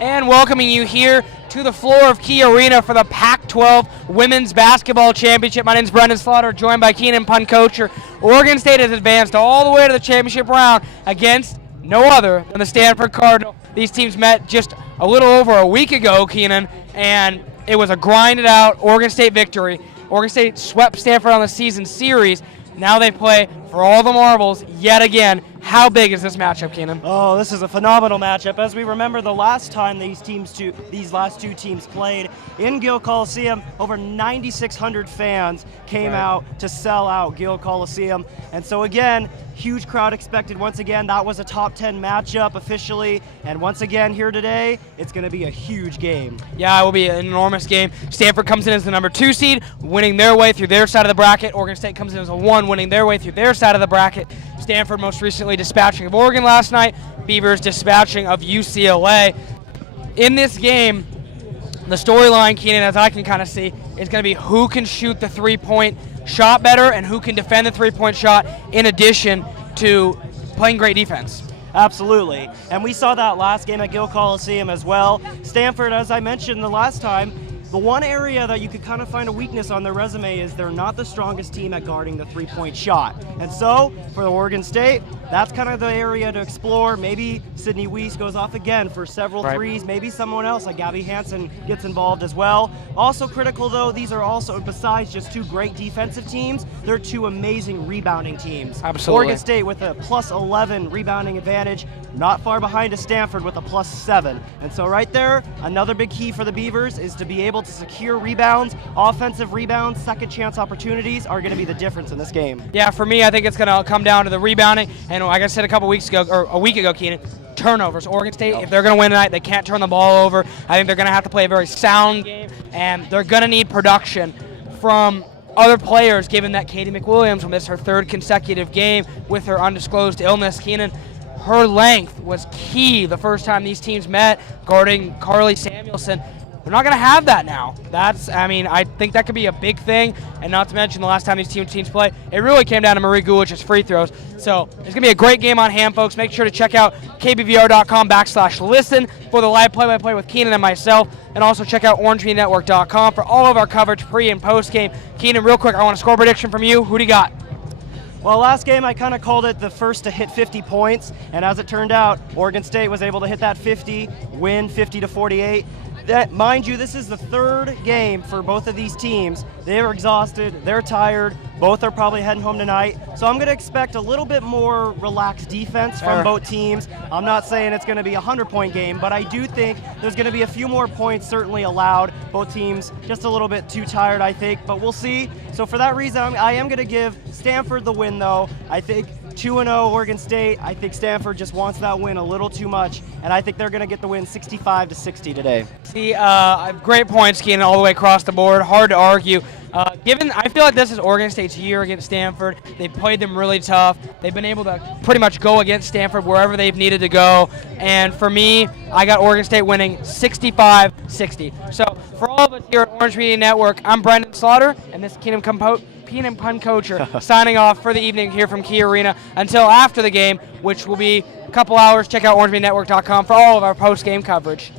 and welcoming you here to the floor of Key Arena for the Pac-12 Women's Basketball Championship. My name is Brendan Slaughter, joined by Keenan Puncocher. Oregon State has advanced all the way to the championship round against no other than the Stanford Cardinal. These teams met just a little over a week ago, Keenan, and it was a grinded-out Oregon State victory. Oregon State swept Stanford on the season series. Now they play for all the marbles yet again. How big is this matchup, Keenan? Oh, this is a phenomenal matchup. As we remember, the last time these last two teams played in Gill Coliseum, over 9,600 fans came out to sell out Gill Coliseum. And so again, huge crowd expected. Once again, that was a top 10 matchup officially. And once again, here today, it's going to be a huge game. Yeah, it will be an enormous game. Stanford comes in as the number 2 seed, winning their way through their side of the bracket. Oregon State comes in as a 1, winning their way through their side of the bracket. Stanford most recently dispatching of Oregon last night. Beavers dispatching of UCLA. In this game, the storyline, Keenan, as I can kind of see, is going to be who can shoot the three-point shot better and who can defend the three-point shot in addition to playing great defense. Absolutely. And we saw that last game at Gill Coliseum as well. Stanford, as I mentioned the last time, the one area that you could kind of find a weakness on their resume is they're not the strongest team at guarding the three-point shot. And so, for Oregon State, that's kind of the area to explore. Maybe Sydney Weiss goes off again for several threes. Maybe someone else like Gabby Hansen gets involved as well. Also critical, though, these are also, besides just two great defensive teams, they're two amazing rebounding teams. Absolutely. Oregon State with a plus 11 rebounding advantage, not far behind to Stanford with a plus 7. And so right there, another big key for the Beavers is to be able to secure rebounds. Offensive rebounds, second chance opportunities are going to be the difference in this game. Yeah, for me, I think it's going to come down to the rebounding. And like I said a week ago, Keenan, turnovers. Oregon State, if they're going to win tonight, they can't turn the ball over. I think they're going to have to play a very sound game, and they're going to need production from other players, given that Katie McWilliams will miss her 3rd consecutive game with her undisclosed illness. Keenan, her length was key the first time these teams met, guarding Carly Samuelson. They're not going to have that now. I think that could be a big thing, and not to mention the last time these teams play, it really came down to Marie Gulich's free throws. So it's going to be a great game on hand, folks. Make sure to check out kbvr.com/listen for the live play-by-play with Keenan and myself, and also check out orangemedia.network.com for all of our coverage pre- and post-game. Keenan, real quick, I want a score prediction from you. Who do you got? Well, last game I kind of called it the first to hit 50 points, and as it turned out, Oregon State was able to hit that 50, win 50-48. Mind you, this is the 3rd game for both of these teams. They're exhausted, they're tired, both are probably heading home tonight. So I'm going to expect a little bit more relaxed defense from both teams. I'm not saying it's going to be a 100-point game, but I do think there's going to be a few more points certainly allowed. Both teams just a little bit too tired, I think, but we'll see. So for that reason, I am going to give Stanford the win, though. I think 2-0 Oregon State. I think Stanford just wants that win a little too much, and I think they're going to get the win 65-60 today. See, great points, Keenan, all the way across the board. Hard to argue. I feel like this is Oregon State's year against Stanford. They played them really tough. They've been able to pretty much go against Stanford wherever they've needed to go. And for me, I got Oregon State winning 65-60. So for all of us here at Orange Media Network, I'm Brendan Slaughter, and this is Keenan Puncocher signing off for the evening here from Key Arena until after the game, which will be a couple hours. Check out orangemedia.network.com for all of our post-game coverage.